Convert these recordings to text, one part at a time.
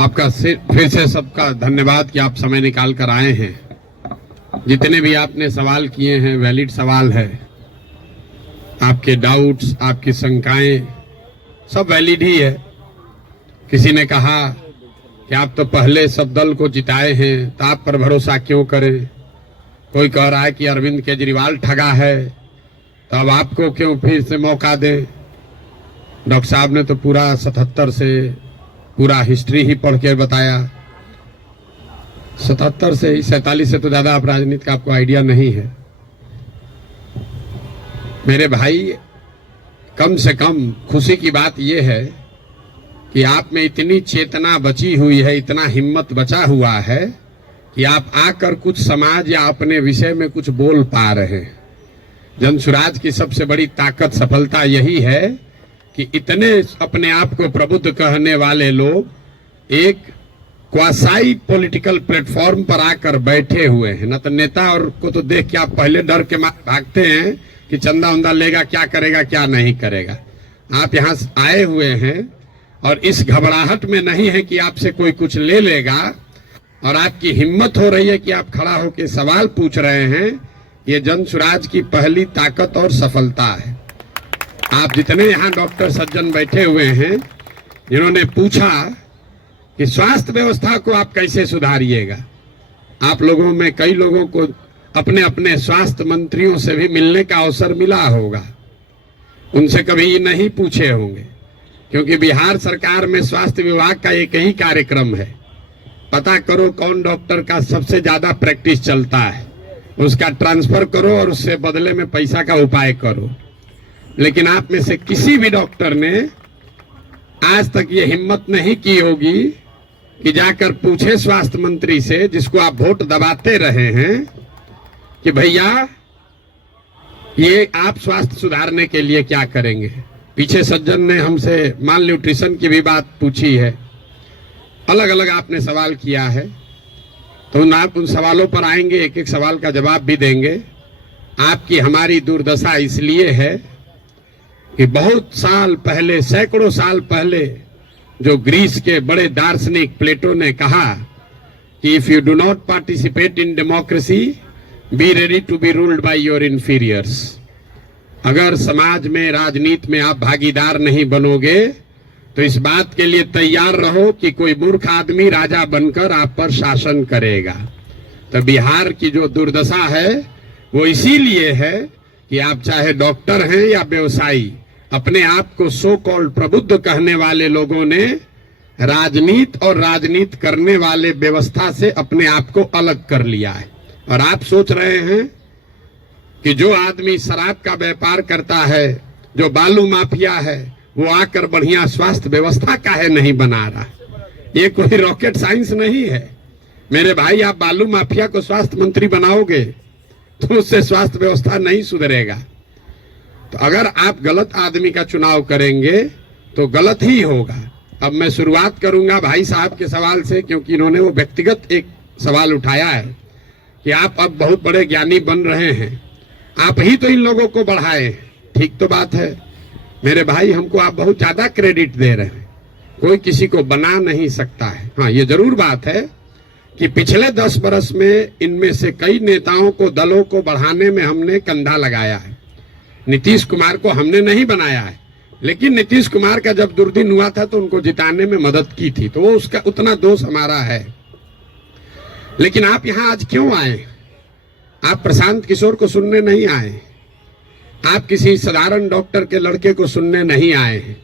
आपका फिर से सबका धन्यवाद कि आप समय निकाल कर आए हैं। जितने भी आपने सवाल किए हैं वैलिड सवाल है, आपके डाउट्स, आपकी शंकाएं सब वैलिड ही है। किसी ने कहा कि आप तो पहले सब दल को जिताए हैं तो आप पर भरोसा क्यों करें। कोई कह रहा है कि अरविंद केजरीवाल ठगा है तो अब आपको क्यों फिर से मौका दें। डॉक्टर साहब ने तो पूरा 77 से पूरा हिस्ट्री ही पढ़ के बताया। 77 से ही 47 से तो ज्यादा आप राजनीति का आपको आइडिया नहीं है। मेरे भाई, कम से कम खुशी की बात यह है कि आप में इतनी चेतना बची हुई है, इतना हिम्मत बचा हुआ है कि आप आकर कुछ समाज या अपने विषय में कुछ बोल पा रहे हैं। जनसुराज की सबसे बड़ी ताकत, सफलता यही है कि इतने अपने आप को प्रबुद्ध कहने वाले लोग एक क्वासाई पॉलिटिकल प्लेटफॉर्म पर आकर बैठे हुए हैं। न तो नेता और को तो देख के आप पहले डर के मारे भागते हैं कि चंदा उंदा लेगा, क्या करेगा क्या नहीं करेगा। आप यहाँ आए हुए हैं और इस घबराहट में नहीं है कि आपसे कोई कुछ ले लेगा, और आपकी हिम्मत हो रही है कि आप खड़ा होकर सवाल पूछ रहे हैं। ये जनसुराज की पहली ताकत और सफलता है। आप जितने यहाँ डॉक्टर सज्जन बैठे हुए हैं जिन्होंने पूछा कि स्वास्थ्य व्यवस्था को आप कैसे सुधारिएगा, आप लोगों में कई लोगों को अपने अपने स्वास्थ्य मंत्रियों से भी मिलने का अवसर मिला होगा। उनसे कभी नहीं पूछे होंगे, क्योंकि बिहार सरकार में स्वास्थ्य विभाग का एक ही कार्यक्रम है, पता करो कौन डॉक्टर का सबसे ज्यादा प्रैक्टिस चलता है, उसका ट्रांसफर करो और उससे बदले में पैसा का उपाय करो। लेकिन आप में से किसी भी डॉक्टर ने आज तक ये हिम्मत नहीं की होगी कि जाकर पूछे स्वास्थ्य मंत्री से, जिसको आप वोट दबाते रहे हैं, कि भैया ये आप स्वास्थ्य सुधारने के लिए क्या करेंगे। पीछे सज्जन ने हमसे माल न्यूट्रिशन की भी बात पूछी है, अलग अलग आपने सवाल किया है, तो आप उन सवालों पर आएंगे, एक एक सवाल का जवाब भी देंगे। आपकी हमारी दुर्दशा इसलिए है कि बहुत साल पहले, सैकड़ों साल पहले, जो ग्रीस के बड़े दार्शनिक प्लेटो ने कहा कि if you do not participate in democracy, be ready to be ruled by your inferiors. अगर समाज में, राजनीति में आप भागीदार नहीं बनोगे तो इस बात के लिए तैयार रहो कि कोई मूर्ख आदमी राजा बनकर आप पर शासन करेगा। तो बिहार की जो दुर्दशा है वो इसीलिए है कि आप चाहे डॉक्टर हैं या व्यवसायी, अपने आप को सो कॉल्ड प्रबुद्ध कहने वाले लोगों ने राजनीति और राजनीति करने वाले व्यवस्था से अपने आप को अलग कर लिया है। और आप सोच रहे हैं कि जो आदमी शराब का व्यापार करता है, जो बालू माफिया है, वो आकर बढ़िया स्वास्थ्य व्यवस्था काहे नहीं बना रहा। ये कोई रॉकेट साइंस नहीं है मेरे भाई। आप बालू माफिया को स्वास्थ्य मंत्री बनाओगे तो उससे स्वास्थ्य व्यवस्था नहीं सुधरेगा। तो अगर आप गलत आदमी का चुनाव करेंगे तो गलत ही होगा। अब मैं शुरुआत करूंगा भाई साहब के सवाल से, क्योंकि इन्होंने वो व्यक्तिगत एक सवाल उठाया है कि आप अब बहुत बड़े ज्ञानी बन रहे हैं, आप ही तो इन लोगों को बढ़ाए। ठीक तो बात है मेरे भाई, हमको आप बहुत ज्यादा क्रेडिट दे रहे हैं। कोई किसी को बना नहीं सकता है। हाँ, ये जरूर बात है कि पिछले 10 बरस में इनमें से कई नेताओं को, दलों को बढ़ाने में हमने कंधा लगाया है। नीतीश कुमार को हमने नहीं बनाया है, लेकिन नीतीश कुमार का जब दुर्दिन हुआ था तो उनको जिताने में मदद की थी, तो वो उसका उतना दोष हमारा है। लेकिन आप यहाँ आज क्यों आए? आप प्रशांत किशोर को सुनने नहीं आए, आप किसी साधारण डॉक्टर के लड़के को सुनने नहीं आए हैं।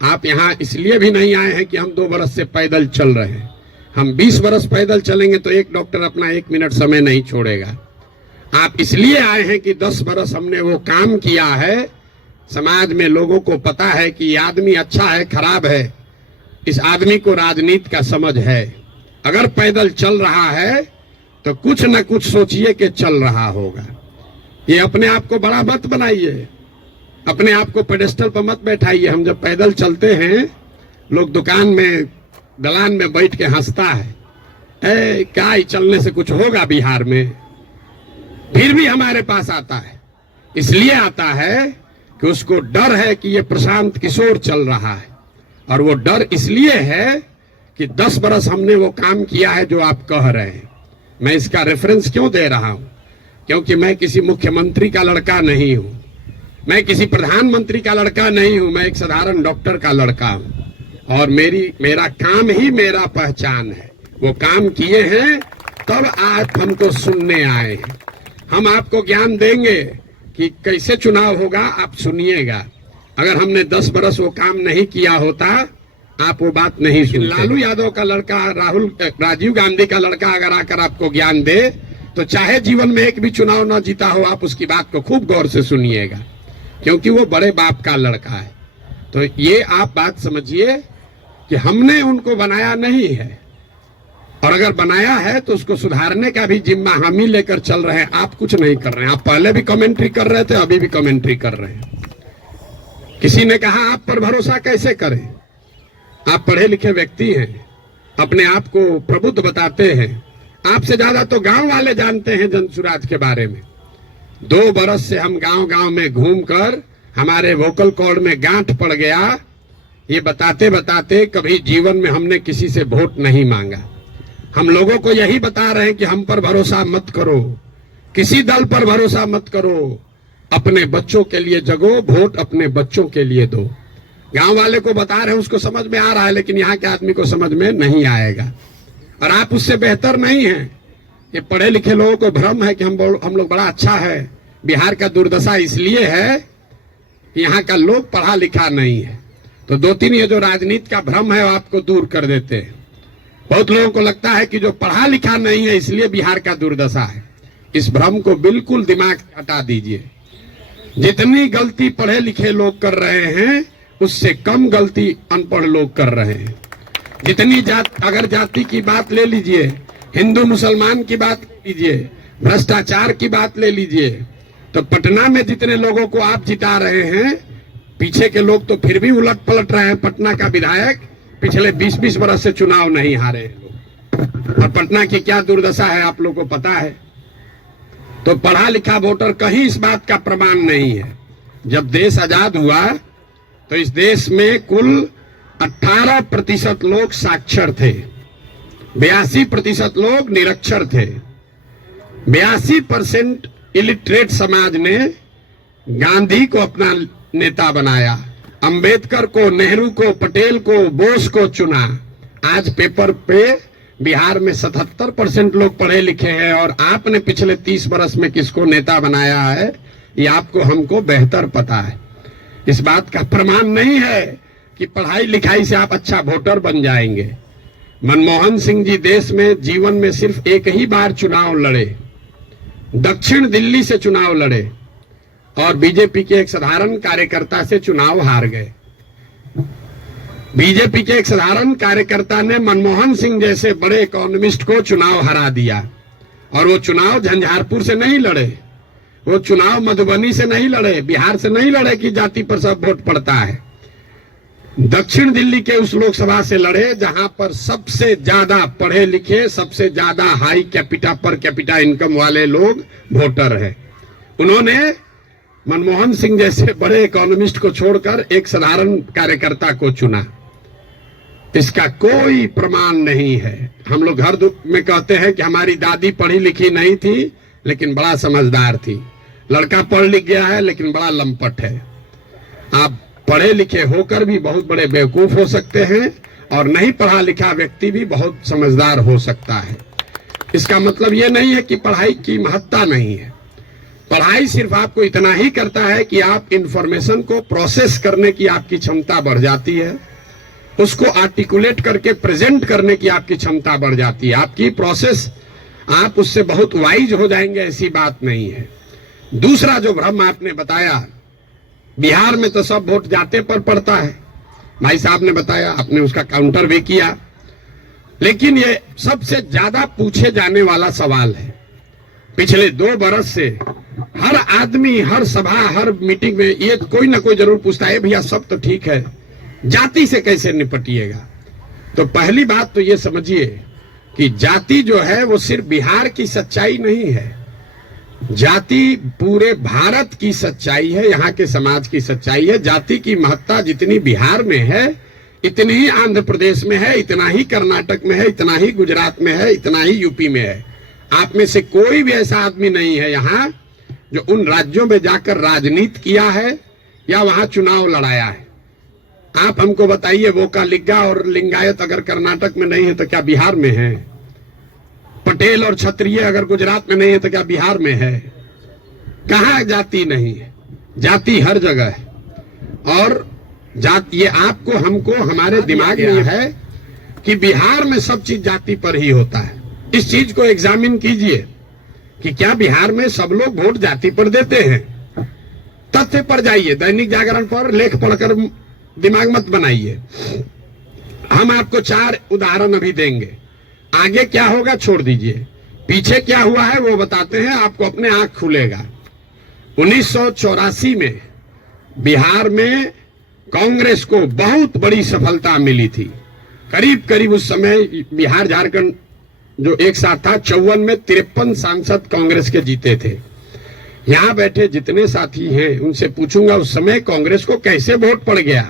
आप यहाँ इसलिए भी नहीं आए हैं कि हम 2 बरस से पैदल चल रहे हैं। हम 20 बरस पैदल चलेंगे तो एक डॉक्टर अपना 1 मिनट समय नहीं छोड़ेगा। आप इसलिए आए हैं कि 10 बरस हमने वो काम किया है, समाज में लोगों को पता है कि ये आदमी अच्छा है, खराब है, इस आदमी को राजनीति का समझ है। अगर पैदल चल रहा है तो कुछ न कुछ सोचिए कि चल रहा होगा। ये अपने आप को बड़ा मत बनाइए, अपने आप को पेडेस्टल पर मत बैठाइए। हम जब पैदल चलते हैं, लोग दुकान में, दलान में बैठ के हंसता है, क्या ही चलने से कुछ होगा बिहार में। फिर भी हमारे पास आता है, इसलिए आता है कि उसको डर है कि ये प्रशांत किशोर चल रहा है। और वो डर इसलिए है कि 10 बरस हमने वो काम किया है जो आप कह रहे हैं। मैं इसका रेफरेंस क्यों दे रहा हूं? क्योंकि मैं किसी मुख्यमंत्री का लड़का नहीं हूं, मैं किसी प्रधानमंत्री का लड़का नहीं हूं, मैं एक साधारण डॉक्टर का लड़का हूं और मेरा काम ही मेरा पहचान है। वो काम किए हैं तब आज हमको सुनने आए हैं। हम आपको ज्ञान देंगे कि कैसे चुनाव होगा, आप सुनिएगा। अगर हमने 10 बरस वो काम नहीं किया होता आप वो बात नहीं सुनते। लालू यादव का लड़का राजीव गांधी का लड़का अगर आकर आपको ज्ञान दे तो चाहे जीवन में एक भी चुनाव न जीता हो, आप उसकी बात को खूब गौर से सुनिएगा, क्योंकि वो बड़े बाप का लड़का है। तो ये आप बात समझिए कि हमने उनको बनाया नहीं है, और अगर बनाया है तो उसको सुधारने का भी जिम्मा हम ही लेकर चल रहे हैं। आप कुछ नहीं कर रहे हैं। आप पहले भी कमेंट्री कर रहे थे, अभी भी कमेंट्री कर रहे हैं। किसी ने कहा आप पर भरोसा कैसे करें? आप पढ़े लिखे व्यक्ति हैं, अपने आप को प्रबुद्ध बताते हैं, आपसे ज्यादा तो गांव वाले जानते हैं जनसुराज के बारे में। 2 बरस से हम गांव गांव में घूमकर हमारे वोकल कॉर्ड में गांठ पड़ गया। ये बताते बताते कभी जीवन में हमने किसी से वोट नहीं मांगा। हम लोगों को यही बता रहे हैं कि हम पर भरोसा मत करो, किसी दल पर भरोसा मत करो, अपने बच्चों के लिए जगो, वोट अपने बच्चों के लिए दो। गांव वाले को बता रहे हैं, उसको समझ में आ रहा है, लेकिन यहाँ के आदमी को समझ में नहीं आएगा। और आप उससे बेहतर नहीं हैं। ये पढ़े लिखे लोगों को भ्रम है कि हम लोग बड़ा अच्छा है। बिहार का दुर्दशा इसलिए है कि यहाँ का लोग पढ़ा लिखा नहीं है। तो 2-3 ये जो राजनीति का भ्रम है वो आपको दूर कर देते हैं। बहुत लोगों को लगता है कि जो पढ़ा लिखा नहीं है इसलिए बिहार का दुर्दशा है। इस भ्रम को बिल्कुल दिमाग से हटा दीजिए। जितनी गलती पढ़े लिखे लोग कर रहे हैं उससे कम गलती अनपढ़ लोग कर रहे हैं। जितनी अगर जाति की बात ले लीजिए, हिंदू मुसलमान की बात ले लीजिए, भ्रष्टाचार की बात ले लीजिए, तो पटना में जितने लोगों को आप जिता रहे हैं, पीछे के लोग तो फिर भी उलट पलट रहे हैं। पटना का विधायक पिछले 20-20 बरस से चुनाव नहीं हारे हैं। और पटना की क्या दुर्दशा है आप लोगों को पता है। तो पढ़ा लिखा वोटर कहीं इस बात का प्रमाण नहीं है। जब देश आजाद हुआ तो इस देश में कुल 18% लोग साक्षर थे, 82% लोग निरक्षर थे। 82% इलिटरेट समाज ने गांधी को अपना नेता बनाया, अंबेडकर को, नेहरू को, पटेल को, बोस को चुना। आज पेपर पे बिहार में 77% लोग पढ़े लिखे हैं, और आपने पिछले 30 बरस में किसको नेता बनाया है ये आपको हमको बेहतर पता है। इस बात का प्रमाण नहीं है कि पढ़ाई लिखाई से आप अच्छा वोटर बन जाएंगे। मनमोहन सिंह जी देश में जीवन में सिर्फ एक ही बार चुनाव लड़े, दक्षिण दिल्ली से चुनाव लड़े, और बीजेपी के एक साधारण कार्यकर्ता से चुनाव हार गए। बीजेपी के एक साधारण कार्यकर्ता ने मनमोहन सिंह जैसे बड़े इकोनॉमिस्ट को चुनाव हरा दिया। और वो चुनाव झंझारपुर से नहीं लड़े, वो चुनाव मधुबनी से नहीं लड़े, बिहार से नहीं लड़े कि जाति पर सब वोट पड़ता है। दक्षिण दिल्ली के उस लोकसभा से लड़े जहां पर सबसे ज्यादा पढ़े लिखे, सबसे ज्यादा हाई पर कैपिटा इनकम वाले लोग वोटर हैं। उन्होंने मनमोहन सिंह जैसे बड़े इकोनॉमिस्ट को छोड़कर एक साधारण कार्यकर्ता को चुना। इसका कोई प्रमाण नहीं है। हम लोग हर में कहते हैं कि हमारी दादी पढ़ी लिखी नहीं थी लेकिन बड़ा समझदार थी, लड़का पढ़ लिख गया है लेकिन बड़ा लंपट है। आप पढ़े लिखे होकर भी बहुत बड़े बेवकूफ हो सकते हैं, और नहीं पढ़ा लिखा व्यक्ति भी बहुत समझदार हो सकता है। इसका मतलब यह नहीं है कि पढ़ाई की महत्ता नहीं है। पढ़ाई सिर्फ आपको इतना ही करता है कि आप इंफॉर्मेशन को प्रोसेस करने की आपकी क्षमता बढ़ जाती है, उसको आर्टिकुलेट करके प्रेजेंट करने की आपकी क्षमता बढ़ जाती है। आपकी प्रोसेस, आप उससे बहुत वाइज हो जाएंगे, ऐसी बात नहीं है। दूसरा जो भ्रम आपने बताया, बिहार में तो सब वोट जाते पर पड़ता है, भाई साहब ने बताया, आपने उसका काउंटर भी किया। लेकिन ये सबसे ज्यादा पूछे जाने वाला सवाल है। पिछले 2 बरस से हर आदमी, हर सभा, हर मीटिंग में ये कोई ना कोई जरूर पूछता है, भैया सब तो ठीक है, जाति से कैसे निपटिएगा। तो पहली बात तो ये समझिए कि जाति जो है वो सिर्फ बिहार की सच्चाई नहीं है, जाति पूरे भारत की सच्चाई है, यहाँ के समाज की सच्चाई है। जाति की महत्ता जितनी बिहार में है, इतनी ही आंध्र प्रदेश में है, इतना ही कर्नाटक में है, इतना ही गुजरात में है, इतना ही यूपी में है। आप में से कोई भी ऐसा आदमी नहीं है यहाँ जो उन राज्यों में जाकर राजनीति किया है या वहां चुनाव लड़ाया है। आप हमको बताइए, वोकालिगा और लिंगायत अगर कर्नाटक में नहीं है तो क्या बिहार में है? पटेल और क्षत्रिय अगर गुजरात में नहीं है तो क्या बिहार में है? कहाँ जाति नहीं है? जाति हर जगह है। और जाति, ये आपको हमको हमारे दिमाग में है कि बिहार में सब चीज जाति पर ही होता है। इस चीज को एग्जामिन कीजिए कि क्या बिहार में सब लोग वोट जाति पर देते हैं। तथ्य पर जाइए, दैनिक जागरण पर लेख पढ़कर दिमाग मत बनाइए। हम आपको 4 उदाहरण अभी देंगे। आगे क्या होगा छोड़ दीजिए, पीछे क्या हुआ है वो बताते हैं, आपको अपने आंख खुलेगा। 1984 में बिहार में कांग्रेस को बहुत बड़ी सफलता मिली थी। करीब करीब उस समय बिहार झारखंड जो एक साथ था, 54 में 53 सांसद कांग्रेस के जीते थे। यहां बैठे जितने साथी हैं उनसे पूछूंगा उस समय कांग्रेस को कैसे वोट पड़ गया।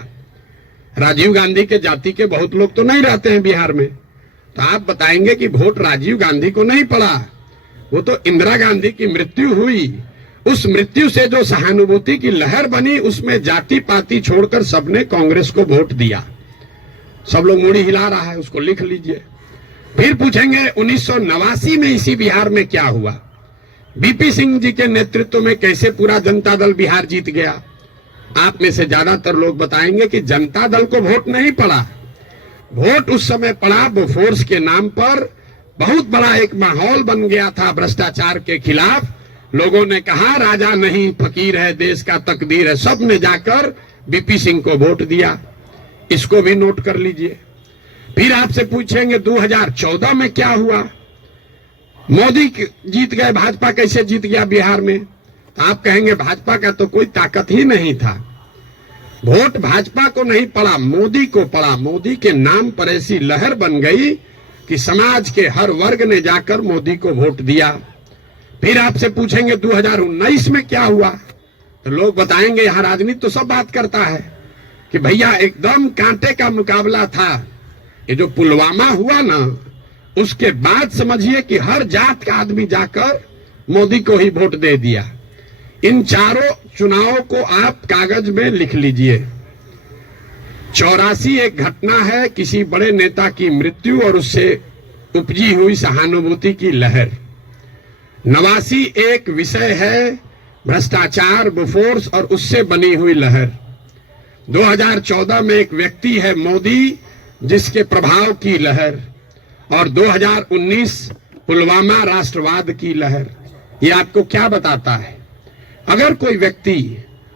राजीव गांधी के जाति के बहुत लोग तो नहीं रहते हैं बिहार में, तो आप बताएंगे कि वोट राजीव गांधी को नहीं पड़ा, वो तो इंदिरा गांधी की मृत्यु हुई। उस मृत्यु से जो सहानुभूति की लहर बनी, उसमें जाति पाति छोड़कर सबने कांग्रेस को वोट दिया। सब लोग मुड़ी हिला रहा है, उसको लिख लीजिए। फिर पूछेंगे 1989 में इसी बिहार में क्या हुआ, बीपी सिंह जी के नेतृत्व में कैसे पूरा जनता दल बिहार जीत गया। आप में से ज्यादातर लोग बताएंगे कि जनता दल को वोट नहीं पड़ा, वोट उस समय पड़ा बोफोर्स के नाम पर। बहुत बड़ा एक माहौल बन गया था भ्रष्टाचार के खिलाफ। लोगों ने कहा राजा नहीं फकीर है, देश का तकदीर है। सब ने जाकर बीपी सिंह को वोट दिया। इसको भी नोट कर लीजिए। फिर आपसे पूछेंगे 2014 में क्या हुआ, मोदी जीत गए, भाजपा कैसे जीत गया बिहार में? तो आप कहेंगे भाजपा का तो कोई ताकत ही नहीं था। वोट भाजपा को नहीं पड़ा, मोदी को पड़ा। मोदी के नाम पर ऐसी लहर बन गई कि समाज के हर वर्ग ने जाकर मोदी को वोट दिया। फिर आपसे पूछेंगे 2019 में क्या हुआ, तो लोग बताएंगे यहां राजनीति तो सब बात करता है कि भैया एकदम कांटे का मुकाबला था। ये जो पुलवामा हुआ ना, उसके बाद समझिए कि हर जात का आदमी जाकर मोदी को ही वोट दे दिया। इन चारों चुनावों को आप कागज में लिख लीजिए। 84 एक घटना है, किसी बड़े नेता की मृत्यु और उससे उपजी हुई सहानुभूति की लहर। 89 एक विषय है, भ्रष्टाचार, बोफोर्स और उससे बनी हुई लहर। 2014 में एक व्यक्ति है मोदी, जिसके प्रभाव की लहर। और 2019 पुलवामा राष्ट्रवाद की लहर। ये आपको क्या बताता है? अगर कोई व्यक्ति,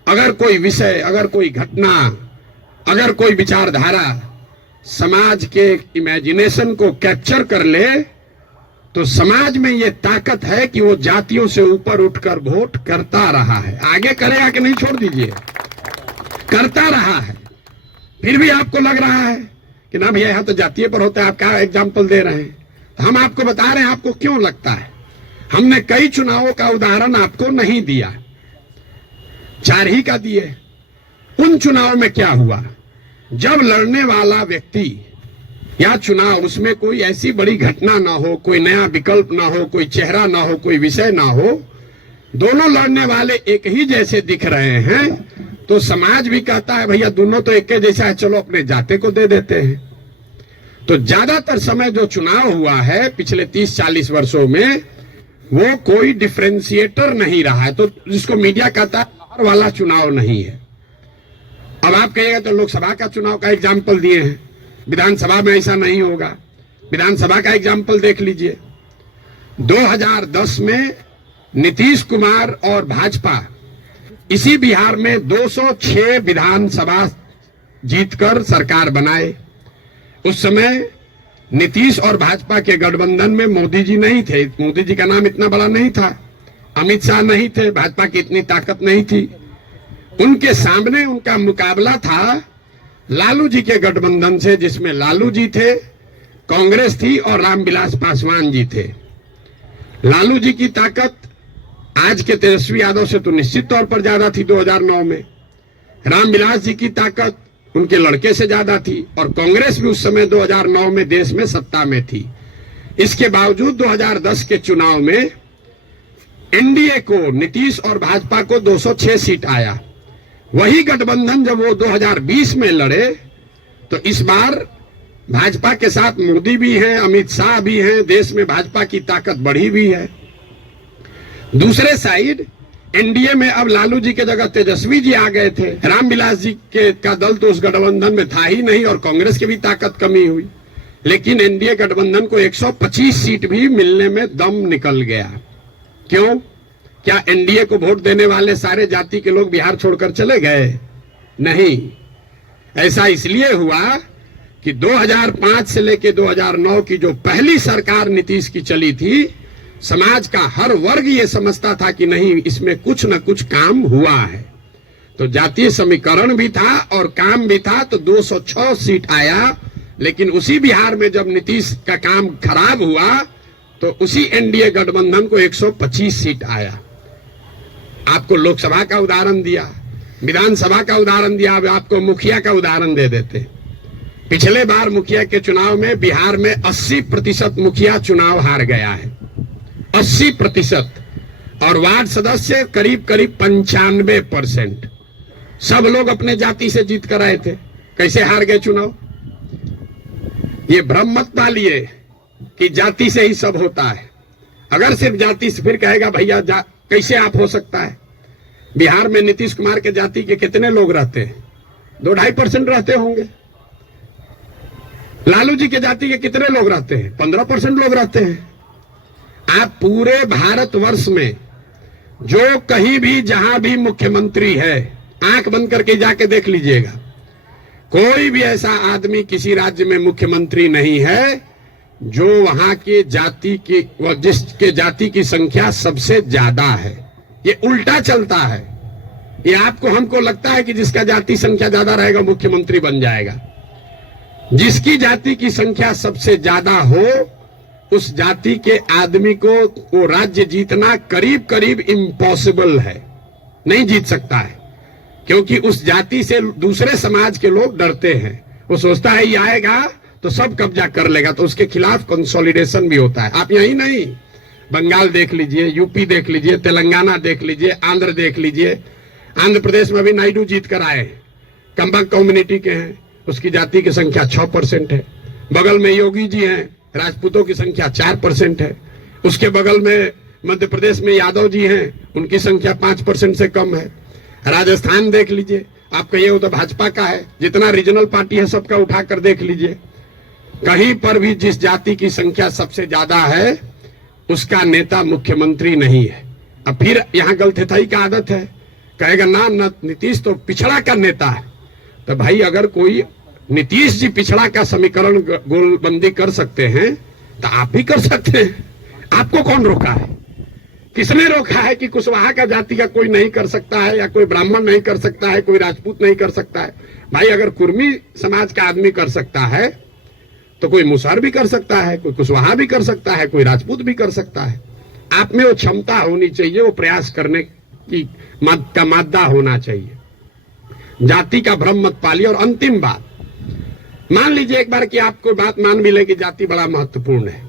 अगर कोई विषय, अगर कोई घटना, अगर कोई विचारधारा समाज के इमेजिनेशन को कैप्चर कर ले, तो समाज में ये ताकत है कि वो जातियों से ऊपर उठकर वोट करता रहा है। आगे करेगा कि नहीं छोड़ दीजिए, करता रहा है। फिर भी आपको लग रहा है कि ना भैया यहाँ तो जातीय पर होता है, आप क्या एग्जाम्पल दे रहे हैं? तो हम आपको बता रहे हैं आपको क्यों लगता है। हमने कई चुनावों का उदाहरण आपको नहीं दिया, 4 ही का दिए। उन चुनाव में क्या हुआ, जब लड़ने वाला व्यक्ति या चुनाव, उसमें कोई ऐसी बड़ी घटना ना हो, कोई नया विकल्प ना हो, कोई चेहरा ना हो, कोई विषय ना हो, दोनों लड़ने वाले एक ही जैसे दिख रहे हैं, तो समाज भी कहता है भैया दोनों तो एक जैसा है, चलो अपने जाते को दे देते हैं। तो ज्यादातर समय जो चुनाव हुआ है पिछले 30-40 वर्षों में, वो कोई डिफरेंशिएटर नहीं रहा है। तो जिसको मीडिया कहता है लहर वाला चुनाव नहीं है। अब आप कहिएगा तो लोकसभा का चुनाव का एग्जाम्पल दिए हैं, विधानसभा में ऐसा नहीं होगा। विधानसभा का एग्जाम्पल देख लीजिए। 2010 में नीतीश कुमार और भाजपा इसी बिहार में 206 विधानसभा जीतकर सरकार बनाए। उस समय नीतीश और भाजपा के गठबंधन में मोदी जी नहीं थे, मोदी जी का नाम इतना बड़ा नहीं था, अमित शाह नहीं थे, भाजपा की इतनी ताकत नहीं थी। उनके सामने उनका मुकाबला था लालू जी के गठबंधन से, जिसमें लालू जी थे, कांग्रेस थी और रामविलास पासवान जी थे। लालू जी की ताकत आज के तेजस्वी यादव से तो निश्चित तौर पर ज्यादा थी 2009 में। रामविलास जी की ताकत उनके लड़के से ज्यादा थी, और कांग्रेस भी उस समय 2009 में देश में सत्ता में थी। इसके बावजूद 2010 के चुनाव में एनडीए को, नीतीश और भाजपा को 206 सीट आया। वही गठबंधन जब वो 2020 में लड़े तो इस बार भाजपा के साथ मोदी भी हैं, अमित शाह भी हैं, देश में भाजपा की ताकत बढ़ी भी है। दूसरे साइड एनडीए में अब लालू जी के जगह तेजस्वी जी आ गए थे। रामविलास जी का दल तो उस गठबंधन में था ही नहीं, और कांग्रेस की भी ताकत कमी हुई। लेकिन एनडीए गठबंधन को 125 सीट भी मिलने में दम निकल गया। क्यों? क्या एनडीए को वोट देने वाले सारे जाति के लोग बिहार छोड़कर चले गए? नहीं, ऐसा इसलिए हुआ कि 2005 से लेकर 2009 की जो पहली सरकार नीतीश की चली थी, समाज का हर वर्ग ये समझता था कि नहीं, इसमें कुछ न कुछ काम हुआ है। तो जातीय समीकरण भी था और काम भी था, तो 206 सीट आया। लेकिन उसी बिहार में जब नीतीश का काम खराब हुआ तो उसी एनडीए गठबंधन को 125 सीट आया। आपको लोकसभा का उदाहरण दिया, विधानसभा का उदाहरण दिया, अब आपको मुखिया का उदाहरण दे देते। पिछले बार मुखिया के चुनाव में बिहार में 80% मुखिया चुनाव हार गया है, 80%, और वार्ड सदस्य करीब करीब 95%। सब लोग अपने जाति से जीत कर आए थे। कैसे हार गए चुनाव? ये भ्रम मत डालिए कि जाति से ही सब होता है। अगर सिर्फ जाति से, फिर कहेगा भैया कैसे आप हो सकता है? बिहार में नीतीश कुमार के जाति के कितने लोग रहते हैं? 2-2.5% रहते होंगे। लालू जी के जाति के कितने लोग रहते हैं? 15% लोग रहते हैं। आप पूरे भारतवर्ष में जो कहीं भी जहां भी मुख्यमंत्री है, आंख बंद करके जाके देख लीजिएगा, कोई भी ऐसा आदमी किसी राज्य में मुख्यमंत्री नहीं है जो वहां के जाति की, जिसके जाति की संख्या सबसे ज्यादा है। ये उल्टा चलता है। ये आपको हमको लगता है कि जिसका जाति संख्या ज्यादा रहेगा मुख्यमंत्री बन जाएगा। जिसकी जाति की संख्या सबसे ज्यादा हो, उस जाति के आदमी को वो राज्य जीतना करीब करीब इम्पॉसिबल है, नहीं जीत सकता है। क्योंकि उस जाति से दूसरे समाज के लोग डरते हैं। वो सोचता है ये आएगा तो सब कब्जा कर लेगा, तो उसके खिलाफ कंसोलिडेशन भी होता है। आप यही नहीं, बंगाल देख लीजिए, यूपी देख लीजिए, तेलंगाना देख लीजिए, आंध्र देख लीजिए। आंध्र प्रदेश में भी नायडू जीत कर आए, कंबक कम्युनिटी के हैं, उसकी जाति की संख्या 6% है। बगल में योगी जी हैं, राजपूतों की संख्या 4% है। उसके बगल में मध्य प्रदेश में यादव जी हैं, उनकी संख्या 5% से कम है। राजस्थान देख लीजिए, आप कहिए वो तो भाजपा का है, जितना रीजनल पार्टी है सबका उठाकर देख लीजिए, कहीं पर भी जिस जाति की संख्या सबसे ज्यादा है उसका नेता मुख्यमंत्री नहीं है। अब फिर यहाँ गलथेथाई का आदत है, कहेगा ना नीतीश तो पिछड़ा का नेता है। तो भाई अगर कोई नीतीश जी पिछड़ा का समीकरण गोलबंदी कर सकते हैं तो आप भी कर सकते हैं। आपको कौन रोका है? किसने रोका है कि कुशवाहा का जाति का कोई नहीं कर सकता है, या कोई ब्राह्मण नहीं कर सकता है, कोई राजपूत नहीं कर सकता है? भाई अगर कुर्मी समाज का आदमी कर सकता है तो कोई मुसहर भी कर सकता है, कोई कुशवाहा भी कर सकता है, कोई राजपूत भी कर सकता है। आप में वो क्षमता होनी चाहिए, वो प्रयास करने की का मादा होना चाहिए। जाति का भ्रम मत पालिए। और अंतिम बात, मान लीजिए एक बार कि आपको बात मान भी ले कि जाति बड़ा महत्वपूर्ण है,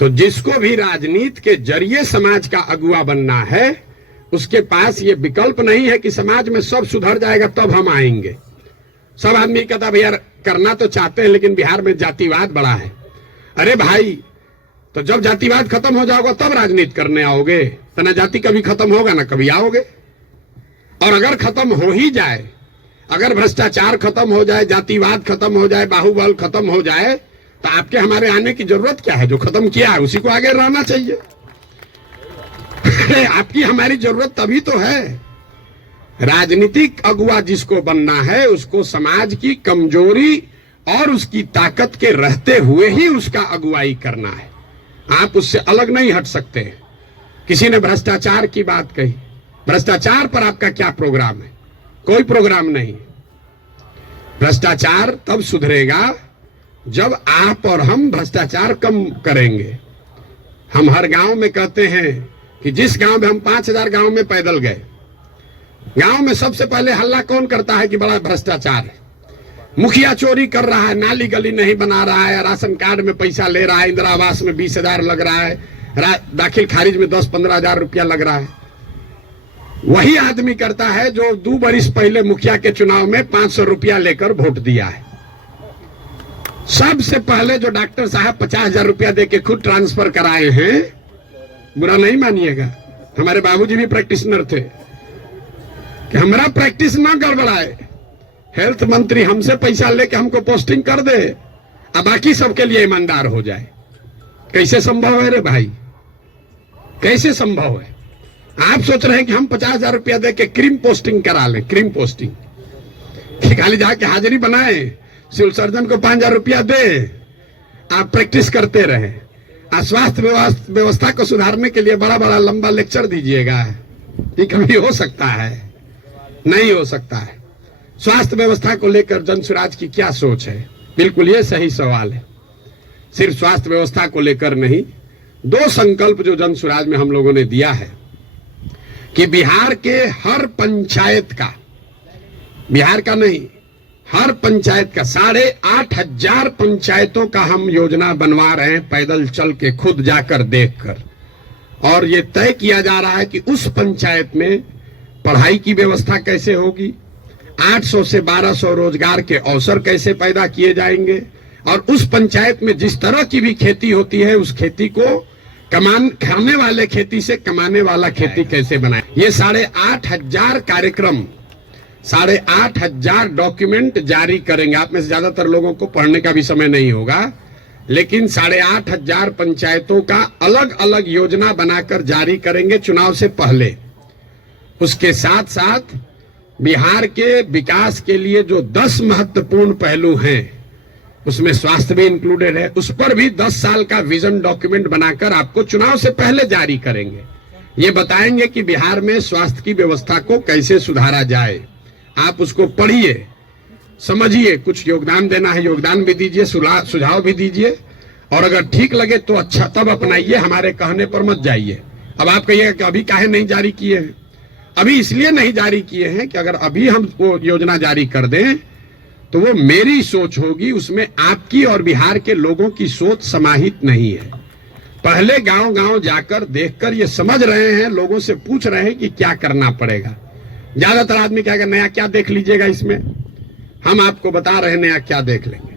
तो जिसको भी राजनीति के जरिए समाज का अगुवा बनना है, उसके पास ये विकल्प नहीं है कि समाज में सब सुधर जाएगा तब हम आएंगे। सब आदमी कहता भैया करना तो चाहते हैं लेकिन बिहार में जातिवाद बड़ा है। अरे भाई, तो जब जातिवाद खत्म हो जाओगे तब राजनीति करने आओगे, तो ना जाति कभी खत्म होगा ना कभी आओगे। और अगर खत्म हो ही जाए, अगर भ्रष्टाचार खत्म हो जाए, जातिवाद खत्म हो जाए, बाहुबल खत्म हो जाए, तो आपके हमारे आने की जरूरत क्या है? जो खत्म किया है उसी को आगे रहना चाहिए। आपकी हमारी जरूरत तभी तो है। राजनीतिक अगुवा जिसको बनना है उसको समाज की कमजोरी और उसकी ताकत के रहते हुए ही उसका अगुवाई करना है। आप उससे अलग नहीं हट सकते। किसी ने भ्रष्टाचार की बात कही, भ्रष्टाचार पर आपका क्या प्रोग्राम है? कोई प्रोग्राम नहीं। भ्रष्टाचार तब सुधरेगा जब आप और हम भ्रष्टाचार कम करेंगे। हम हर गांव में कहते हैं कि जिस गांव में हम 5000 गांव में पैदल गए, गांव में सबसे पहले हल्ला कौन करता है कि बड़ा भ्रष्टाचार है, मुखिया चोरी कर रहा है, नाली गली नहीं बना रहा है, राशन कार्ड में पैसा ले रहा है, इंदिरा आवास में 20,000 लग रहा है, दाखिल खारिज में 10-15 हजार रुपया लग रहा है। वही आदमी करता है जो 2 बरिस पहले मुखिया के चुनाव में 500 रुपया लेकर वोट दिया है। सबसे पहले जो डॉक्टर साहब 50,000 रुपया देके खुद ट्रांसफर कराए हैं, बुरा नहीं मानिएगा, हमारे बाबूजी भी प्रैक्टिशनर थे, कि हमारा प्रैक्टिस ना गड़बड़ाए, हेल्थ मंत्री हमसे पैसा लेके हमको पोस्टिंग कर दे, अब बाकी सबके लिए ईमानदार हो जाए। कैसे संभव है रे भाई, कैसे संभव है? आप सोच रहे हैं कि हम 50,000 रुपया दे के क्रीम पोस्टिंग करा लें, क्रीम पोस्टिंग, कि खाली जाके हाजिरी बनाए, सिविल सर्जन को 5,000 रुपया दे, आप प्रैक्टिस करते रहे। स्वास्थ्य व्यवस्था को सुधारने के लिए बड़ा बड़ा लंबा लेक्चर दीजिएगा, ये कभी हो सकता है? नहीं हो सकता है। स्वास्थ्य व्यवस्था को लेकर जनसुराज की क्या सोच है? बिल्कुल ये सही सवाल है। सिर्फ स्वास्थ्य व्यवस्था को लेकर नहीं, 2 संकल्प जो जनसुराज में हम लोगों ने दिया है कि बिहार के हर पंचायत का, बिहार का नहीं, हर पंचायत का 8,500 पंचायतों का हम योजना बनवा रहे हैं, पैदल चल के खुद जाकर देखकर, और ये तय किया जा रहा है कि उस पंचायत में पढ़ाई की व्यवस्था कैसे होगी, 800 से 1,200 रोजगार के अवसर कैसे पैदा किए जाएंगे, और उस पंचायत में जिस तरह की भी खेती होती है उस खेती को खाने वाले खेती से कमाने वाला खेती कैसे बनाए। ये 8,500 कार्यक्रम, 8,500 डॉक्यूमेंट जारी करेंगे। आप में से ज्यादातर लोगों को पढ़ने का भी समय नहीं होगा, लेकिन 8,500 पंचायतों का अलग अलग योजना बनाकर जारी करेंगे चुनाव से पहले। उसके साथ साथ बिहार के विकास के लिए जो 10 महत्वपूर्ण पहलू हैं, उसमें स्वास्थ्य भी इंक्लूडेड है, उस पर भी 10 साल का विजन डॉक्यूमेंट बनाकर आपको चुनाव से पहले जारी करेंगे। ये बताएंगे कि बिहार में स्वास्थ्य की व्यवस्था को कैसे सुधारा जाए। आप उसको पढ़िए, समझिए, कुछ योगदान देना है योगदान भी दीजिए, सुझाव भी दीजिए, और अगर ठीक लगे तो अच्छा तब अपनाइए, हमारे कहने पर मत जाइए। अब आप कहिएगा कि अभी काहे नहीं जारी किए हैं? अभी इसलिए नहीं जारी किए हैं कि अगर अभी हम वो योजना जारी कर दें तो वो मेरी सोच होगी, उसमें आपकी और बिहार के लोगों की सोच समाहित नहीं है। पहले गांव गांव जाकर देखकर ये समझ रहे हैं, लोगों से पूछ रहे हैं कि क्या करना पड़ेगा। ज्यादातर आदमी कहेगा नया क्या देख लीजिएगा इसमें, हम आपको बता रहे हैं नया क्या देख लेंगे।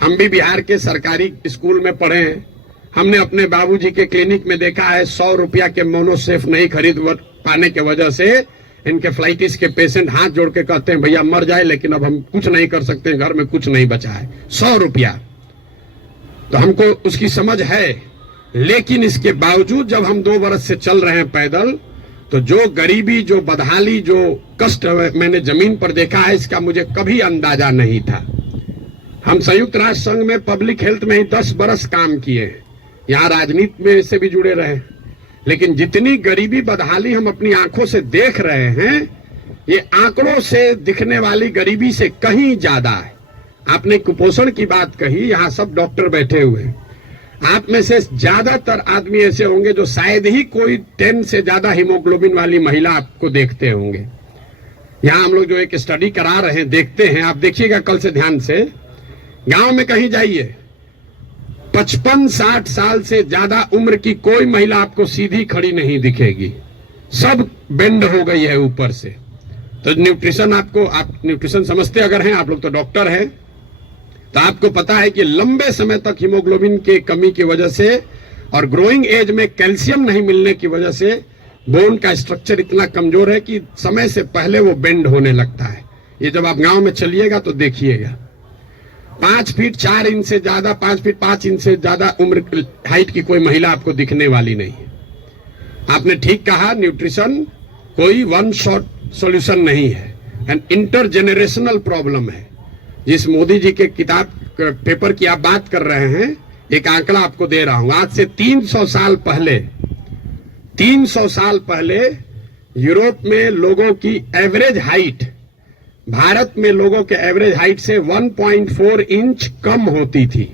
हम भी बिहार के सरकारी स्कूल में पढ़े हैं, हमने अपने बाबूजी के क्लिनिक में देखा है 100 रुपया के मोनोसेफ नहीं खरीद पाने के वजह से इनके फ्लाइटिस के पेशेंट हाथ जोड़ के कहते हैं भैया मर जाए, लेकिन अब हम कुछ नहीं कर सकते, घर में कुछ नहीं बचा है, 100 रुपया। तो हमको उसकी समझ है, लेकिन इसके बावजूद जब हम 2 बरस से चल रहे हैं पैदल, तो जो गरीबी, जो बदहाली, जो कष्ट मैंने जमीन पर देखा है, इसका मुझे कभी अंदाजा नहीं था। हम संयुक्त राष्ट्र संघ में पब्लिक हेल्थ में ही 10 बरस काम किए, यहाँ राजनीति में से भी जुड़े रहे, लेकिन जितनी गरीबी बदहाली हम अपनी आंखों से देख रहे हैं, ये आंकड़ों से दिखने वाली गरीबी से कहीं ज्यादा है। आपने कुपोषण की बात कही, यहाँ सब डॉक्टर बैठे हुए हैं, आप में से ज्यादातर आदमी ऐसे होंगे जो शायद ही कोई 10 से ज्यादा हीमोग्लोबिन वाली महिला आपको देखते होंगे। यहाँ हम लोग जो एक स्टडी करा रहे हैं, देखते हैं, आप देखिएगा कल से ध्यान से, गांव में कहीं जाइए, 55-60 साल से ज्यादा उम्र की कोई महिला आपको सीधी खड़ी नहीं दिखेगी, सब बेंड हो गई है ऊपर से। तो न्यूट्रिशन, आप न्यूट्रिशन समझते अगर हैं, आप लोग तो डॉक्टर हैं, तो आपको पता है कि लंबे समय तक हीमोग्लोबिन की कमी की वजह से और ग्रोइंग एज में कैल्शियम नहीं मिलने की वजह से बोन का स्ट्रक्चर इतना कमजोर है कि समय से पहले वो बेंड होने लगता है। ये जब आप गांव में चलिएगा तो देखिएगा, 5 फीट 4 इंच से ज्यादा, 5 फीट 5 इंच से ज्यादा उम्र हाइट की कोई महिला आपको दिखने वाली नहीं है। आपने ठीक कहा, न्यूट्रिशन कोई वन शॉट सॉल्यूशन नहीं है, एंड इंटरजेनरेशनल प्रॉब्लम है। जिस मोदी जी के किताब पेपर की आप बात कर रहे हैं, एक आंकड़ा आपको दे रहा हूं, आज से 300 साल पहले यूरोप में लोगों की एवरेज हाइट भारत में लोगों के एवरेज हाइट से 1.4 इंच कम होती थी।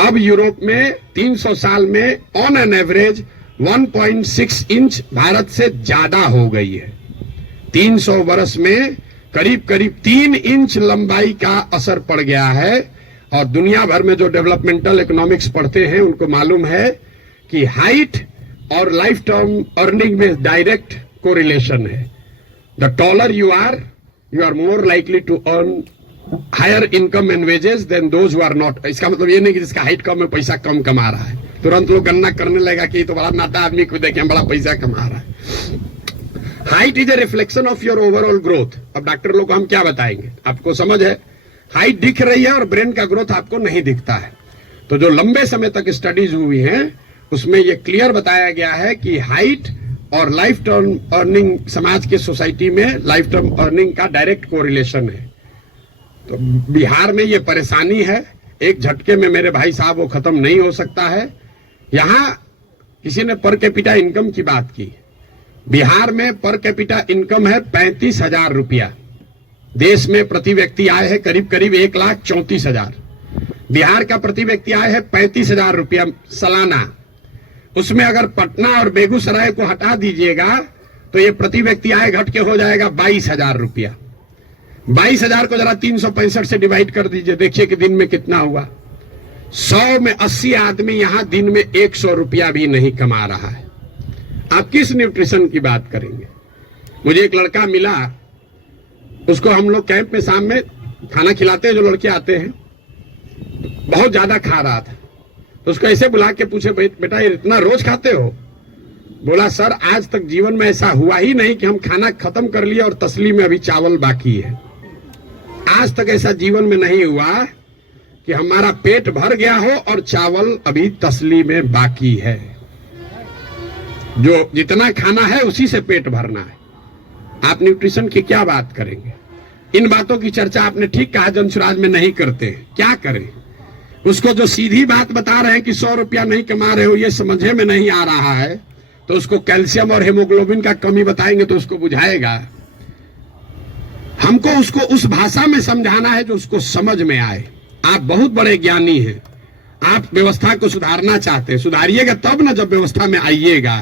अब यूरोप में 300 साल में on an average 1.6 inch Bharat से ज्यादा हो गई है। 300 वर्ष में करीब करीब 3 इंच लंबाई का असर पड़ गया है। और दुनिया भर में जो डेवलपमेंटल इकोनॉमिक्स पढ़ते हैं उनको मालूम है कि हाइट और लाइफ टर्म अर्निंग में डायरेक्ट कोरिलेशन है। The taller you are more likely to earn higher income and wages than those who are not. इसका मतलब ये नहीं कि जिसका हाइट कम है पैसा कम कमा रहा है, तुरंत लोग गणना करने लगेगा कि ये तो बड़ा नाटा आदमी को देखे बड़ा पैसा कमा रहा है। Height is a reflection of your overall growth. अब डॉक्टर लोग को हम क्या बताएंगे, आपको समझ है, हाइट दिख रही है और ब्रेन का ग्रोथ आपको नहीं दिखता है। तो जो लंबे समय तक स्टडीज हुई हैं उसमें ये क्लियर बताया गया है कि हाइट और लाइफ टर्म अर्निंग, समाज के सोसाइटी में लाइफ टर्म अर्निंग का डायरेक्ट कोरिलेशन है। तो बिहार में ये परेशानी है, एक झटके में मेरे भाई साहब वो खत्म नहीं हो सकता है। यहां किसी ने पर कैपिटा इनकम की बात की। बिहार में पर कैपिटा इनकम है 35,000 रुपया। देश में प्रति व्यक्ति आय है करीब करीब 1,34,000। बिहार का प्रति व्यक्ति आय है 35,000 रुपया सालाना। उसमें अगर पटना और बेगूसराय को हटा दीजिएगा तो ये प्रति व्यक्ति आय घट के हो जाएगा 22,000 रुपया। 22,000 को जरा 365 से डिवाइड कर दीजिए, देखिए कि दिन में कितना हुआ। 100 में 80 आदमी यहां दिन में 100 रुपया भी नहीं कमा रहा है। आप किस न्यूट्रिशन की बात करेंगे। मुझे एक लड़का मिला, उसको हम लोग कैंप में शाम में खाना खिलाते हैं, जो लड़के आते हैं, बहुत ज्यादा खा रहा था। तो उसको ऐसे बुला के पूछे, बेटा ये इतना रोज खाते हो? बोला सर आज तक जीवन में ऐसा हुआ ही नहीं कि हम खाना खत्म कर लिए और तसली में अभी चावल बाकी है। आज तक ऐसा जीवन में नहीं हुआ कि हमारा पेट भर गया हो और चावल अभी तसली में बाकी है। जो जितना खाना है उसी से पेट भरना है। आप न्यूट्रिशन की क्या बात करेंगे। इन बातों की चर्चा आपने ठीक कहा जनसुराज में नहीं करते। क्या करें, उसको जो सीधी बात बता रहे हैं कि 100 रुपया नहीं कमा रहे हो ये समझे में नहीं आ रहा है, तो उसको कैल्शियम और हेमोग्लोबिन का कमी बताएंगे तो उसको बुझाएगा। हमको उसको उस भाषा में समझाना है जो उसको समझ में आए। आप बहुत बड़े ज्ञानी हैं, आप व्यवस्था को सुधारना चाहते हैं, सुधारिएगा तब ना जब व्यवस्था में आइएगा।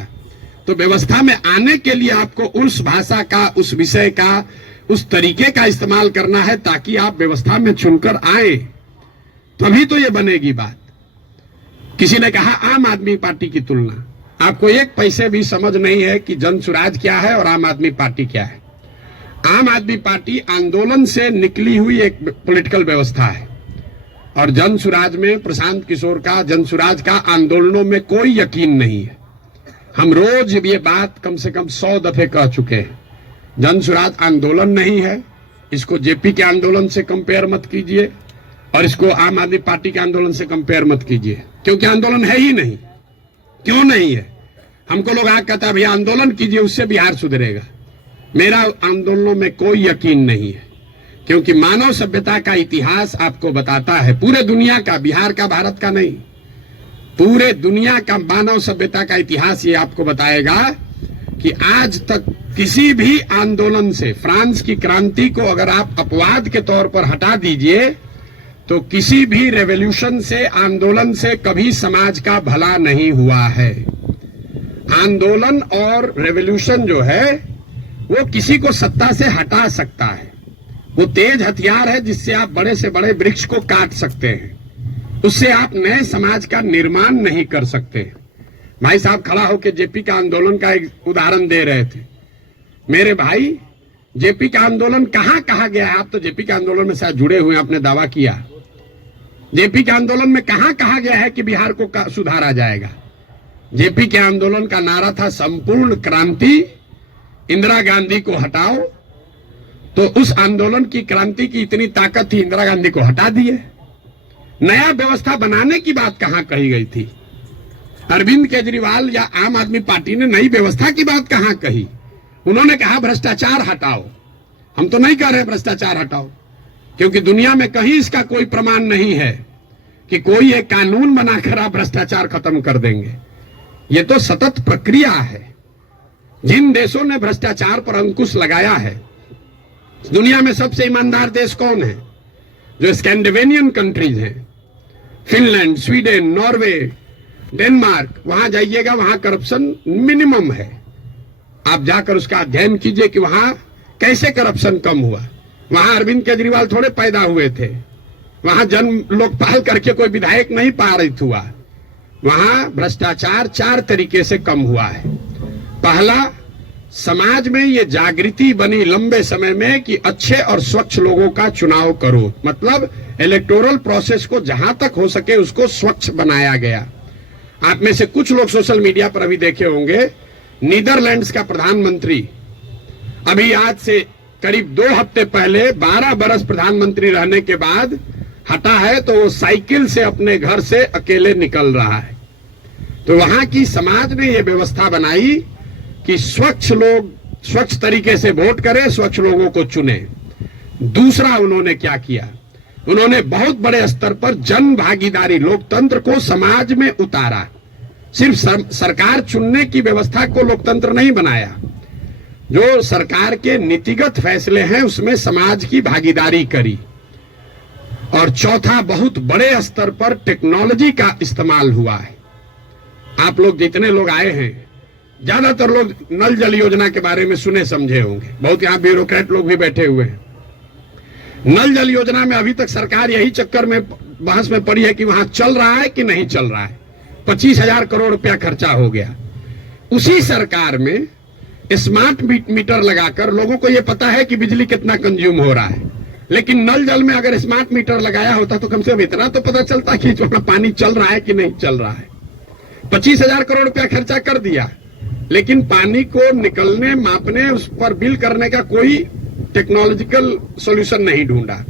तो व्यवस्था में आने के लिए आपको उस भाषा का, उस विषय का, उस तरीके का इस्तेमाल करना है ताकि आप व्यवस्था में चुनकर आए, तभी तो ये बनेगी बात। किसी ने कहा आम आदमी पार्टी की तुलना, आपको एक पैसे भी समझ नहीं है कि जनसुराज क्या है और आम आदमी पार्टी क्या है। आम आदमी पार्टी आंदोलन से निकली हुई एक पॉलिटिकल व्यवस्था है और जनसुराज में प्रशांत किशोर का, जनसुराज का आंदोलनों में कोई यकीन नहीं है। हम रोज ये बात कम से कम 100 दफे कह चुके हैं। जनसुराज आंदोलन नहीं है, इसको जेपी के आंदोलन से कंपेयर मत कीजिए और इसको आम आदमी पार्टी के आंदोलन से कंपेयर मत कीजिए, क्योंकि आंदोलन है ही नहीं। क्यों नहीं है? हमको लोग आगे कहता है भैया आंदोलन कीजिए उससे बिहार सुधरेगा। मेरा आंदोलनों में कोई यकीन नहीं है, क्योंकि मानव सभ्यता का इतिहास आपको बताता है, पूरे दुनिया का, बिहार का, भारत का नहीं, पूरे दुनिया का मानव सभ्यता का इतिहास ये आपको बताएगा कि आज तक किसी भी आंदोलन से, फ्रांस की क्रांति को अगर आप अपवाद के तौर पर हटा दीजिए तो किसी भी रेवोल्यूशन से, आंदोलन से कभी समाज का भला नहीं हुआ है। आंदोलन और रेवोल्यूशन जो है वो किसी को सत्ता से हटा सकता है। वो तेज हथियार है जिससे आप बड़े से बड़े वृक्ष को काट सकते हैं, उससे आप नए समाज का निर्माण नहीं कर सकते। भाई साहब खड़ा होकर जेपी का आंदोलन का एक उदाहरण दे रहे थे। मेरे भाई, जेपी का आंदोलन कहां कहा गया है? आप तो जेपी के आंदोलन में शायद जुड़े हुए हैं, आपने दावा किया। जेपी के आंदोलन में कहां कहा गया है कि बिहार को सुधारा जाएगा? जेपी के आंदोलन का नारा था संपूर्ण क्रांति, इंदिरा गांधी को हटाओ। तो उस आंदोलन की, क्रांति की इतनी ताकत थी, इंदिरा गांधी को हटा दिए। नया व्यवस्था बनाने की बात कहां कही गई थी? अरविंद केजरीवाल या आम आदमी पार्टी ने नई व्यवस्था की बात कहां कही? उन्होंने कहा भ्रष्टाचार हटाओ। हम तो नहीं कह रहे भ्रष्टाचार हटाओ, क्योंकि दुनिया में कहीं इसका कोई प्रमाण नहीं है कि कोई एक कानून बनाकर आप भ्रष्टाचार खत्म कर देंगे। ये तो सतत प्रक्रिया है। जिन देशों ने भ्रष्टाचार पर अंकुश लगाया है, दुनिया में सबसे ईमानदार देश कौन है? जो स्कैंडिनेवियन कंट्रीज हैं, फिनलैंड, स्वीडन, नॉर्वे, डेनमार्क, वहां जाइएगा, वहां करप्शन मिनिमम है। आप जाकर उसका अध्ययन कीजिए कि वहां कैसे करप्शन कम हुआ? वहां अरविंद केजरीवाल थोड़े पैदा हुए थे, वहां जन्म लोकपाल करके कोई विधायक नहीं पारित हुआ। वहां भ्रष्टाचार 4 तरीके से कम हुआ है। पहला, समाज में ये जागृति बनी लंबे समय में कि अच्छे और स्वच्छ लोगों का चुनाव करो, मतलब इलेक्टोरल प्रोसेस को जहां तक हो सके उसको स्वच्छ बनाया गया। आप में से कुछ लोग सोशल मीडिया पर अभी देखे होंगे, नीदरलैंड्स का प्रधानमंत्री अभी आज से करीब 2 हफ्ते पहले 12 बरस प्रधानमंत्री रहने के बाद हटा है, तो वो साइकिल से अपने घर से अकेले निकल रहा है। तो वहां की समाज ने ये व्यवस्था बनाई कि स्वच्छ लोग स्वच्छ तरीके से वोट करें, स्वच्छ लोगों को चुने। दूसरा उन्होंने क्या किया, उन्होंने बहुत बड़े स्तर पर जन भागीदारी, लोकतंत्र को समाज में उतारा। सिर्फ सरकार चुनने की व्यवस्था को लोकतंत्र नहीं बनाया, जो सरकार के नीतिगत फैसले हैं उसमें समाज की भागीदारी करी। और चौथा, बहुत बड़े स्तर पर टेक्नोलॉजी का इस्तेमाल हुआ है। आप लोग जितने लोग आए हैं, ज्यादातर लोग नल जल योजना के बारे में सुने समझे होंगे, बहुत यहाँ ब्यूरोक्रेट लोग भी बैठे हुए हैं। नल जल योजना में अभी तक सरकार यही चक्कर में बहस में पड़ी है कि वहां चल रहा है कि नहीं चल रहा है। 25,000 करोड़ रुपया खर्चा हो गया। उसी सरकार में स्मार्ट मीटर लगाकर लोगों को यह पता है कि बिजली कितना कंज्यूम हो रहा है, लेकिन नल जल में अगर स्मार्ट मीटर लगाया होता तो कम से कम इतना तो पता चलता कि वहां पानी चल रहा है कि नहीं चल रहा है। 25,000 करोड़ रुपया खर्चा कर दिया, लेकिन पानी को निकलने, मापने, उस पर बिल करने का कोई टेक्नोलॉजिकल सॉल्यूशन नहीं ढूंढा।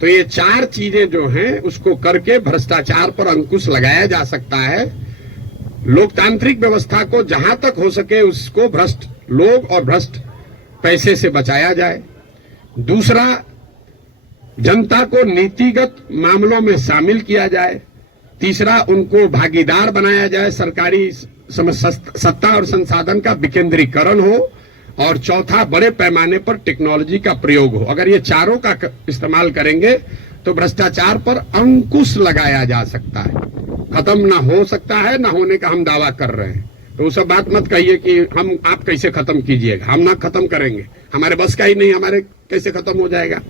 तो ये 4 चीजें जो हैं उसको करके भ्रष्टाचार पर अंकुश लगाया जा सकता है। लोकतांत्रिक व्यवस्था को जहां तक हो सके उसको भ्रष्ट लोग और भ्रष्ट पैसे से बचाया जाए। दूसरा, जनता को नीतिगत मामलों में शामिल किया जाए। तीसरा, उनको भागीदार बनाया जाए, सरकारी सत्ता और संसाधन का विकेंद्रीकरण हो। और चौथा, बड़े पैमाने पर टेक्नोलॉजी का प्रयोग हो। अगर ये चारों का इस्तेमाल करेंगे तो भ्रष्टाचार पर अंकुश लगाया जा सकता है। खत्म ना हो सकता है, ना होने का हम दावा कर रहे हैं। तो वो सब बात मत कहिए कि हम आप कैसे खत्म कीजिएगा, हम ना खत्म करेंगे, हमारे बस का ही नहीं, हमारे कैसे खत्म हो जाएगा।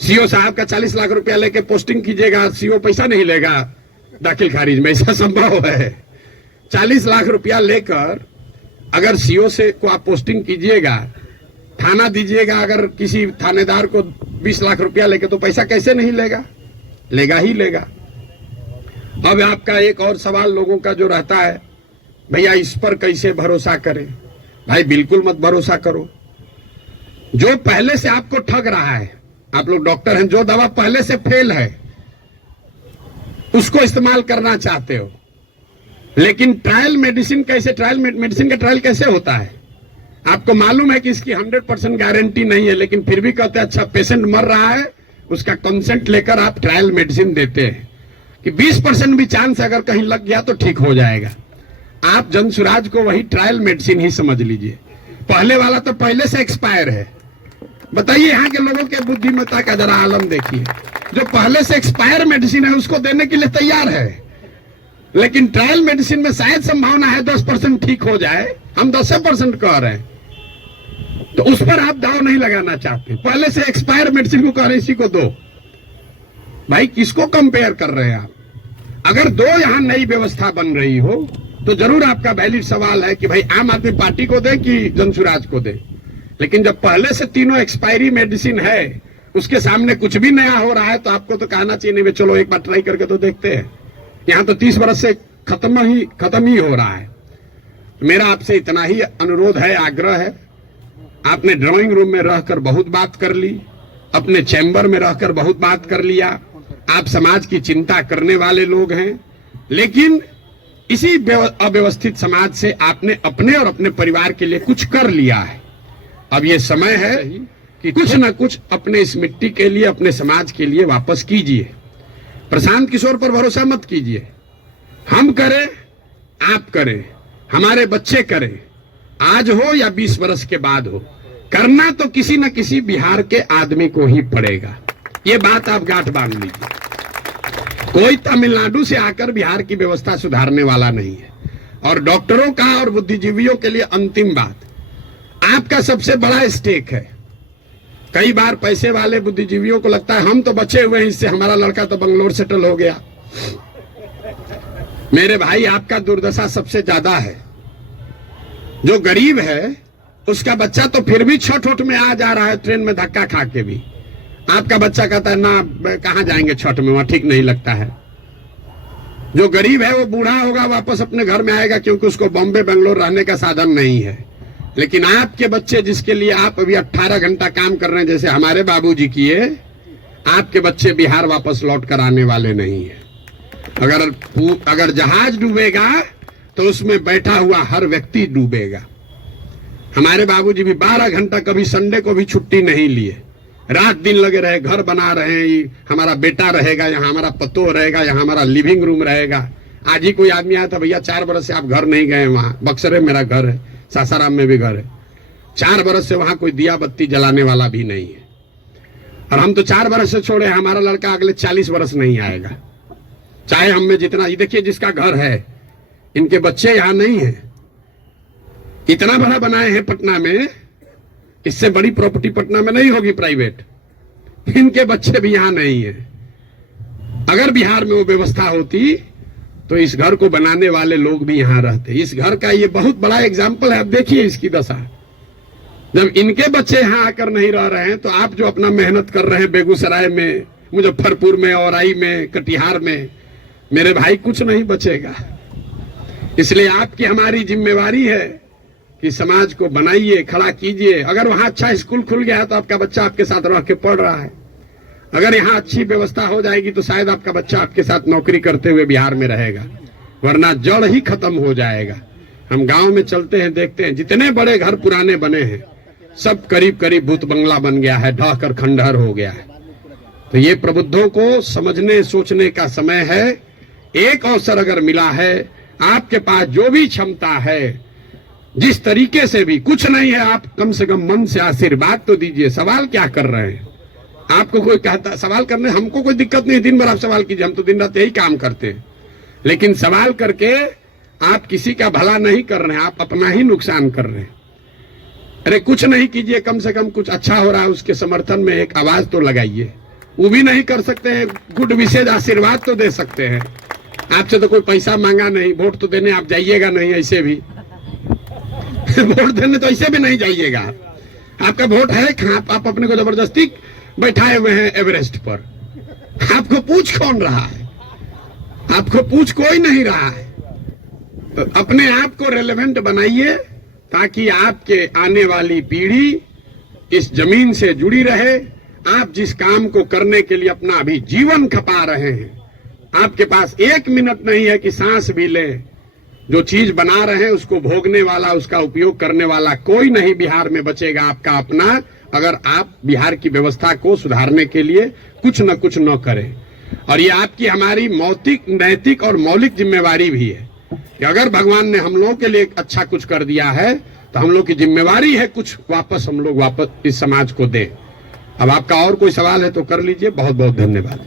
सीओ साहब का 40 लाख रुपया लेके पोस्टिंग कीजिएगा, सीओ पैसा नहीं लेगा दाखिल खारिज में, ऐसा संभव है? 40 लाख रुपया लेकर अगर सीओ से को आप पोस्टिंग कीजिएगा, थाना दीजिएगा, अगर किसी थानेदार को 20 लाख रुपया लेके, तो पैसा कैसे नहीं लेगा? लेगा ही लेगा। अब आपका एक और सवाल लोगों का जो रहता है, भैया इस पर कैसे भरोसा करें? भाई बिल्कुल मत भरोसा करो। जो पहले से आपको ठग रहा है, आप लोग डॉक्टर हैं, जो दवा पहले से फेल है उसको इस्तेमाल करना चाहते हो, लेकिन ट्रायल मेडिसिन कैसे, ट्रायल मेडिसिन का ट्रायल कैसे होता है? आपको मालूम है कि इसकी 100% गारंटी नहीं है, लेकिन फिर भी कहते हैं अच्छा पेशेंट मर रहा है, उसका कंसेंट लेकर आप ट्रायल मेडिसिन देते हैं कि 20% भी चांस अगर कहीं लग गया तो ठीक हो जाएगा। आप जनसुराज को वही ट्रायल मेडिसिन ही समझ लीजिए। पहले वाला तो पहले से एक्सपायर है। बताइए यहाँ के लोगों के बुद्धिमत्ता का जरा आलम देखिए। जो पहले से एक्सपायर मेडिसिन है उसको देने के लिए तैयार है, लेकिन ट्रायल मेडिसिन में शायद संभावना है 10% ठीक हो जाए, हम 10% कह रहे हैं, तो उस पर आप दाव नहीं लगाना चाहते। पहले से एक्सपायर मेडिसिन को कह रहे इसी को दो। भाई किसको कंपेयर कर रहे हैं आप? अगर 2 यहां नई व्यवस्था बन रही हो तो जरूर आपका वैलिड सवाल है कि भाई आम आदमी पार्टी को दे कि जनसुराज को दे। लेकिन जब पहले से तीनों एक्सपायरी मेडिसिन है, उसके सामने कुछ भी नया हो रहा है, तो आपको तो कहना चाहिए नहीं चलो एक बार ट्राई करके तो देखते हैं। यहां तो 30 वर्ष से खत्म ही हो रहा है। मेरा आपसे इतना ही अनुरोध है, आग्रह है। आपने ड्राइंग रूम में रहकर बहुत बात कर ली, अपने चैम्बर में रहकर बहुत बात कर लिया, आप समाज की चिंता करने वाले लोग हैं, लेकिन इसी अव्यवस्थित समाज से आपने अपने और अपने परिवार के लिए कुछ कर लिया है। अब ये समय है कि कुछ न कुछ अपने इस मिट्टी के लिए, अपने समाज के लिए वापस कीजिए। प्रशांत किशोर पर भरोसा मत कीजिए। हम करें, आप करें, हमारे बच्चे करें, आज हो या 20 वर्ष के बाद हो, करना तो किसी न किसी बिहार के आदमी को ही पड़ेगा। ये बात आप गांठ बांध लीजिए। कोई तमिलनाडु से आकर बिहार की व्यवस्था सुधारने वाला नहीं है। और डॉक्टरों का और बुद्धिजीवियों के लिए अंतिम बात, आपका सबसे बड़ा स्टेक है कई बार पैसे वाले बुद्धिजीवियों को लगता है हम तो बचे हुए हैं इससे, हमारा लड़का तो बंगलोर सेटल हो गया। मेरे भाई, आपका दुर्दशा सबसे ज्यादा है। जो गरीब है उसका बच्चा तो फिर भी छठ उठ में आ जा रहा है, ट्रेन में धक्का खा के भी। आपका बच्चा कहता है ना कहां जाएंगे छठ में, वहां ठीक नहीं लगता है। जो गरीब है वो बूढ़ा होगा, वापस अपने घर में आएगा, क्योंकि उसको बॉम्बे बेंगलोर रहने का साधन नहीं है। लेकिन आपके बच्चे जिसके लिए आप अभी 18 घंटा काम कर रहे हैं, जैसे हमारे बाबूजी किए, आपके बच्चे बिहार वापस लौट कर आने वाले नहीं है। अगर जहाज डूबेगा तो उसमें बैठा हुआ हर व्यक्ति डूबेगा। हमारे बाबूजी भी 12 घंटा, कभी संडे को भी छुट्टी नहीं लिए, रात दिन लगे रहे, घर बना रहे हैं, हमारा बेटा रहेगा यहाँ, हमारा पतो रहेगा यहाँ, हमारा लिविंग रूम रहेगा। आज ही कोई आदमी आया था, भैया 4 बरस से आप घर नहीं गए, वहां बक्सर मेरा घर है, सासाराम में भी घर है, 4 बरस से वहां कोई दिया बत्ती जलाने वाला भी नहीं है। और हम तो 4 बरस से छोड़े, हमारा लड़का अगले 40 बरस नहीं आएगा, चाहे हम में जितना। ये देखिए जिसका घर है, इनके बच्चे यहाँ नहीं है। इतना बड़ा बनाए हैं पटना में, इससे बड़ी प्रॉपर्टी पटना में नहीं होगी प्राइवेट, इनके बच्चे भी यहाँ नहीं है। अगर बिहार में वो व्यवस्था होती तो इस घर को बनाने वाले लोग भी यहाँ रहते। इस घर का ये बहुत बड़ा एग्जाम्पल है। अब देखिए इसकी दशा, जब इनके बच्चे यहाँ आकर नहीं रह रहे हैं, तो आप जो अपना मेहनत कर रहे हैं बेगूसराय में, मुजफ्फरपुर में, औराई में, कटिहार में, मेरे भाई कुछ नहीं बचेगा। इसलिए आपकी हमारी जिम्मेवारी है कि समाज को बनाइए, खड़ा कीजिए। अगर वहां अच्छा स्कूल खुल गया है तो आपका बच्चा आपके साथ रह के पढ़ रहा है। अगर यहाँ अच्छी व्यवस्था हो जाएगी तो शायद आपका बच्चा आपके साथ नौकरी करते हुए बिहार में रहेगा, वरना जड़ ही खत्म हो जाएगा। हम गांव में चलते हैं, देखते हैं जितने बड़े घर पुराने बने हैं सब करीब करीब भूत बंगला बन गया है, ढह कर खंडहर हो गया है। तो ये प्रबुद्धों को समझने सोचने का समय है। एक अवसर अगर मिला है, आपके पास जो भी क्षमता है, जिस तरीके से भी, कुछ नहीं है, आप कम से कम मन से आशीर्वाद तो दीजिए। सवाल क्या कर रहे हैं? आपको कोई कहता सवाल करने, हमको कोई दिक्कत नहीं, दिन भर आप सवाल कीजिए, हम तो दिन रात यही काम करते हैं। लेकिन सवाल करके आप किसी का भला नहीं कर रहे हैं, आप अपना ही नुकसान कर रहे हैं। अरे कुछ नहीं कीजिए, कम से कम कुछ अच्छा हो रहा है उसके समर्थन में एक आवाज तो लगाइए। वो भी नहीं कर सकते हैं, गुड विशेष आशीर्वाद तो दे सकते हैं। आपसे तो कोई पैसा मांगा नहीं, वोट तो देने आप जाइएगा नहीं, ऐसे भी वोट देने तो ऐसे भी नहीं जाइएगा। आपका वोट है कहाँ? आप अपने को जबरदस्ती बैठाए हुए हैं एवरेस्ट पर। आपको पूछ कौन रहा है? आपको पूछ कोई नहीं रहा है। तो अपने आप को रेलेवेंट बनाइए, ताकि आपके आने वाली पीढ़ी इस जमीन से जुड़ी रहे। आप जिस काम को करने के लिए अपना अभी जीवन खपा रहे हैं, आपके पास 1 मिनट नहीं है कि सांस भी ले। जो चीज बना रहे हैं उसको भोगने वाला, उसका उपयोग करने वाला कोई नहीं बिहार में बचेगा आपका अपना, अगर आप बिहार की व्यवस्था को सुधारने के लिए कुछ न कुछ न करें। और ये आपकी हमारी मौतिक, नैतिक और मौलिक जिम्मेवारी भी है कि अगर भगवान ने हम लोगों के लिए अच्छा कुछ कर दिया है तो हम लोग की जिम्मेवारी है कुछ वापस हम लोग इस समाज को दें। अब आपका और कोई सवाल है तो कर लीजिए। बहुत बहुत धन्यवाद।